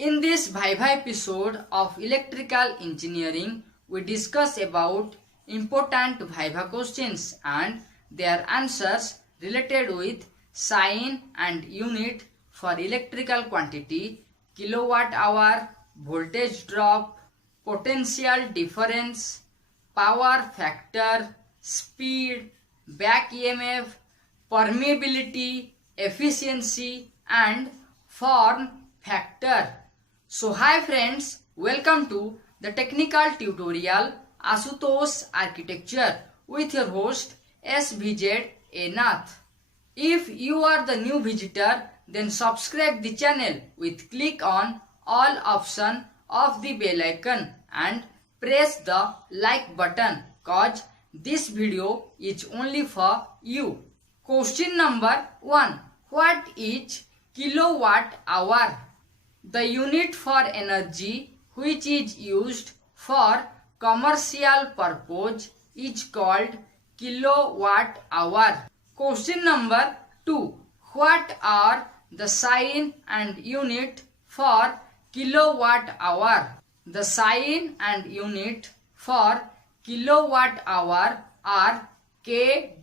In this Viva episode of Electrical Engineering, we discuss about important Viva questions and their answers related with sign and unit for electrical quantity, kilowatt hour, voltage drop, potential difference, power factor, speed, back EMF, permeability, efficiency and form factor. So hi friends, welcome to the technical tutorial ASHUTOSH'S Architecture with your host SVZ A NATH. If you are the new visitor, then subscribe the channel with click on all option of the bell icon and press the like button cause this video is only for you. Question number 1. What is kilowatt hour? The unit for energy which is used for commercial purpose is called kilowatt hour. Question number 2. What are the sign and unit for kilowatt hour? The sign and unit for kilowatt hour are K.WH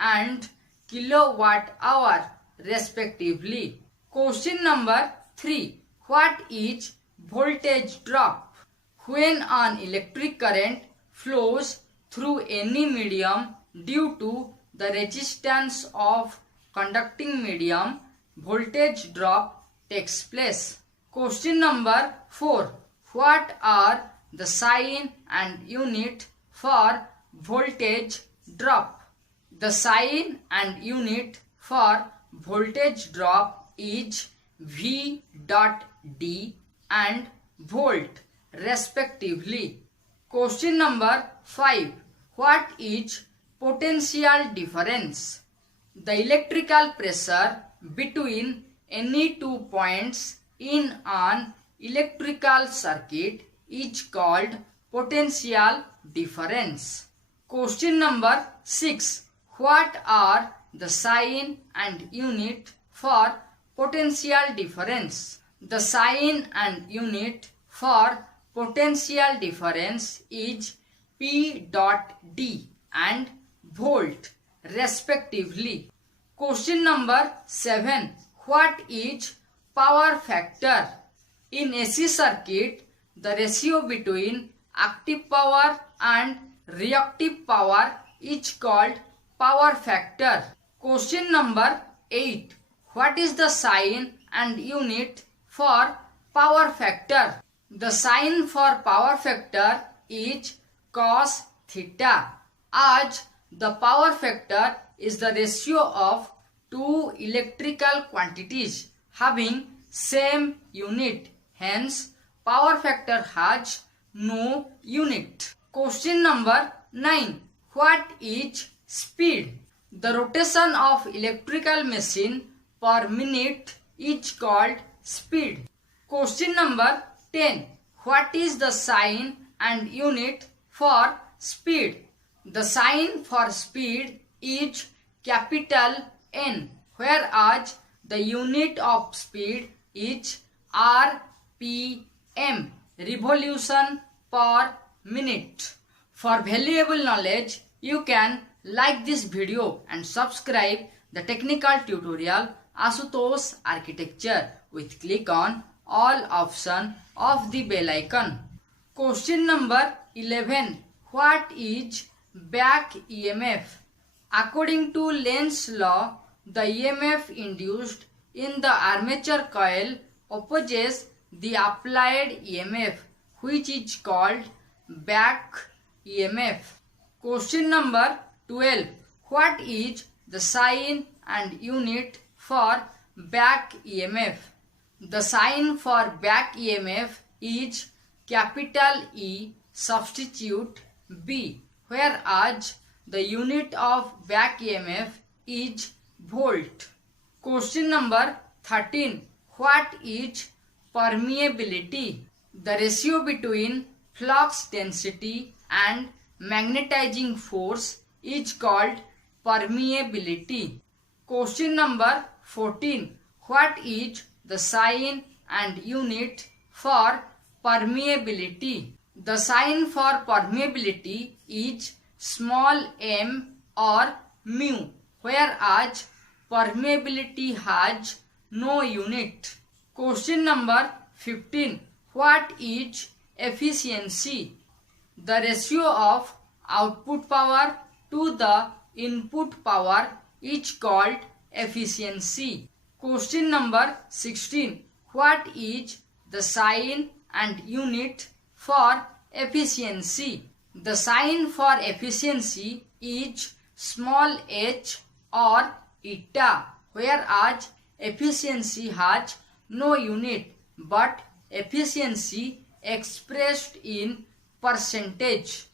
and kilowatt hour respectively. Question number 3. What is voltage drop? When an electric current flows through any medium due to the resistance of conducting medium, voltage drop takes place. Question number 4. What are the sign and unit for voltage drop? The sign and unit for voltage drop is V.D and volt respectively. Question number 5. What is potential difference? The electrical pressure between any 2 points in an electrical circuit is called potential difference. Question number 6. What are the sign and unit for potential difference? The sign and unit for potential difference is P.D and volt respectively. Question number 7. What is power factor? In AC circuit, the ratio between active power and reactive power is called power factor. Question number 8. What is the sign and unit for power factor? The sign for power factor is cos theta, as the power factor is the ratio of two electrical quantities having same unit. Hence, power factor has no unit. Question number 9. What is speed? The rotation of electrical machine per minute is called speed. Question number 10. What is the sign and unit for speed? The sign for speed is capital N, whereas the unit of speed is RPM, revolution per minute. For valuable knowledge, you can like this video and subscribe the technical tutorial ASHUTOSH'S Architecture with click on all option of the bell icon. Question number 11. What is back EMF? According to Lenz's law, the EMF induced in the armature coil opposes the applied EMF, which is called back EMF. Question number 12. What is the sign and unit for back EMF? The sign for back EMF is capital E substitute B, whereas the unit of back EMF is volt. Question number 13. What is permeability? The ratio between flux density and magnetizing force is called permeability. Question number 14. What is the sign and unit for permeability. The sign for permeability is small m or mu, whereas permeability has no unit. Question number 15. What is efficiency? The ratio of output power to the input power is called efficiency. Question number 16. What is the sign and unit for efficiency? The sign for efficiency is small h or eta, whereas efficiency has no unit but efficiency expressed in percentage.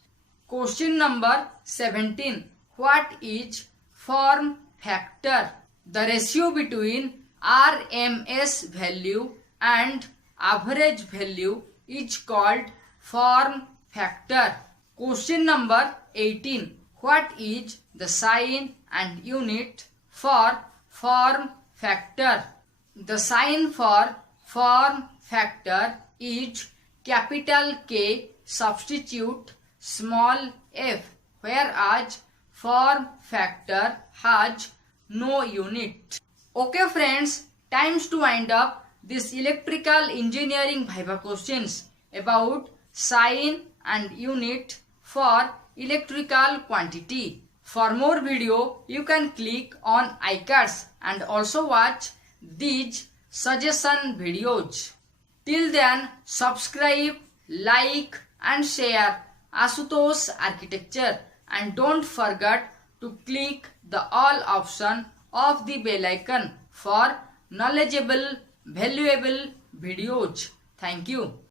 Question number 17. What is form factor? The ratio between RMS value and average value is called form factor. Question number 18. What is the sign and unit for form factor? The sign for form factor is capital K substitute small f, whereas form factor has no unit. Okay friends, times to wind up this electrical engineering Viva questions about sign and unit for electrical quantity. For more video, you can click on iCards and also watch these suggestion videos. Till then, subscribe, like and share ASHUTOSH'S Architecture, and don't forget to click the all option of the bell icon for knowledgeable, valuable videos. Thank you.